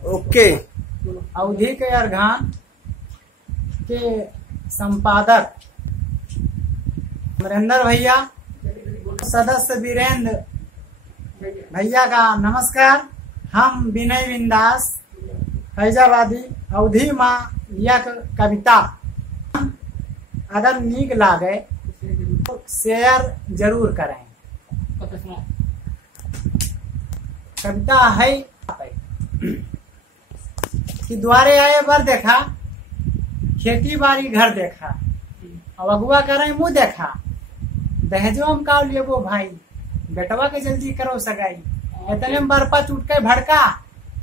Okay. अवधि के अर्घान के संपादक अमरेंद्र भैया, सदस्य वीरेंद्र भैया का नमस्कार। हम विनय बिंदास फैजाबादी अवधि माँ यह कविता अगर नीक लागे तो शेयर जरूर करें। कविता है कि द्वारे आए बर देखा, खेती बाड़ी घर देखा, अब अगुआ करे मुँह देखा, दहेजो हम का लेबो भाई, बेटवा के जल्दी करो सगाई। इतने में बर्फा टूट के भड़का,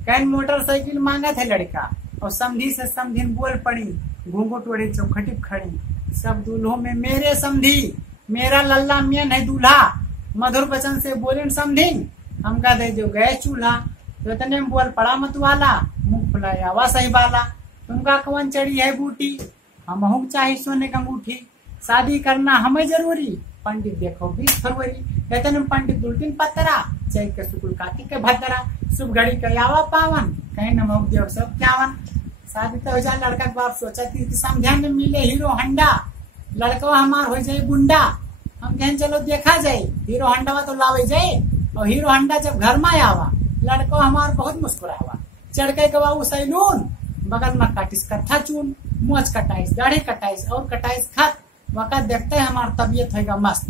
कैन मोटरसाइकिल मांगा थे लड़का, और समधी से समधिन बोल पड़ी, घूंघट ओढ़े चौखटी खड़ी, सब दूल्हों में मेरे समधी, मेरा लल्ला मियन है दूल्हा, मधुर वचन से बोले समधिन, हमका दे जो गए चूल्हा। तो इतने में बोल पड़ा मत वाला, मुंह फुलाया आवा सही बाला, तुमका कौन चढ़ी है बूटी, हम चाहिए सोने का अंगूठी, शादी करना हमें जरूरी, पंडित देखो 20 फरवरी। इतने में पंडित उल्टिन पतरा, चैत के शुक्ल कार्तिक के भद्रा, शुभ घड़ी कयावा पावन, कहीं नमो देव सब क्यावन। शादी तो हो जाए, लड़का के बाप सोचा कि समझा में मिले हीरो हंडा, लड़का हमार हो जाए गुंडा, हम कहें चलो देखा जाए, हीरो हंडा तो लावे जाए, और हीरो हंडा जब घर में आवा, लड़का हमार बहुत मुस्कुरावा, चढ़ के गवा सैलून, बगल में काटिस कट्ठा चून, मोच कटाइस, दाढ़ी कटाइस और कटाइस खत, वक़्त देखते हैं हमार तबीयत होगा मस्त,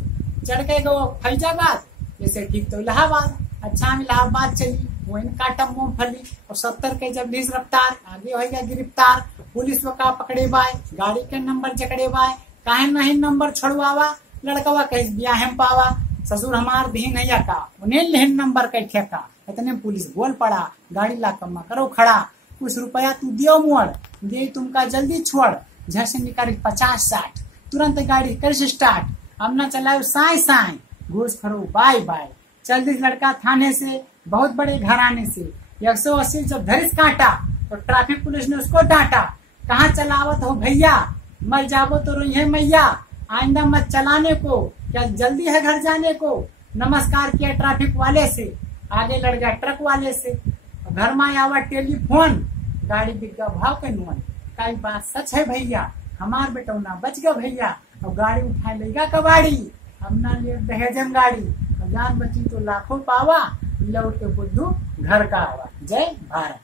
चढ़ के गो फैजाबाद, जैसे ठीक तो इलाहाबाद, अच्छा हम इलाहाबाद चली, वही काटम मूंगफली, और 70 के जब 20 रफ्तार, आगे होगा गिरफ्तार, पुलिस का पकड़े बाय, गाड़ी के नंबर जकड़े बाय, काहे नहीं नंबर छोड़वावा, लड़कवा कहीं ब्याह हम पावा, ससुर हमार दीन है का, उन्हें लेन नंबर के ठेका। इतने पुलिस बोल पड़ा, गाड़ी ला कमा करो खड़ा, कुछ रुपया तू दियो मोड़, दे तुमका जल्दी छोड़, झर से निकाली 50-60, तुरंत गाड़ी कर स्टार्ट, अब न चलाओ साई साई, घूस खरो बाय बाय, चल दिस लड़का थाने से, बहुत बड़े घराने से, 180 जब धरिस काटा, तो ट्रैफिक पुलिस ने उसको डांटा, कहाँ चलावत हो भैया, मर जाबो तो रोइहे मैया, आइंदा मत चलाने को, क्या जल्दी है घर जाने को। नमस्कार किया ट्रैफिक वाले से, आगे लड़ गया ट्रक वाले से, घर में आवा टेलीफोन, गाड़ी बिका भाव के नुअन, कई बात सच है भैया, हमार बेटौना बच गया भैया, अब गाड़ी उठा लेगा कबाड़ी, अब ना ले दहेजन गाड़ी, जान बची तो लाखों पावा, लौट के बुद्धू घर का आवा। जय भारत।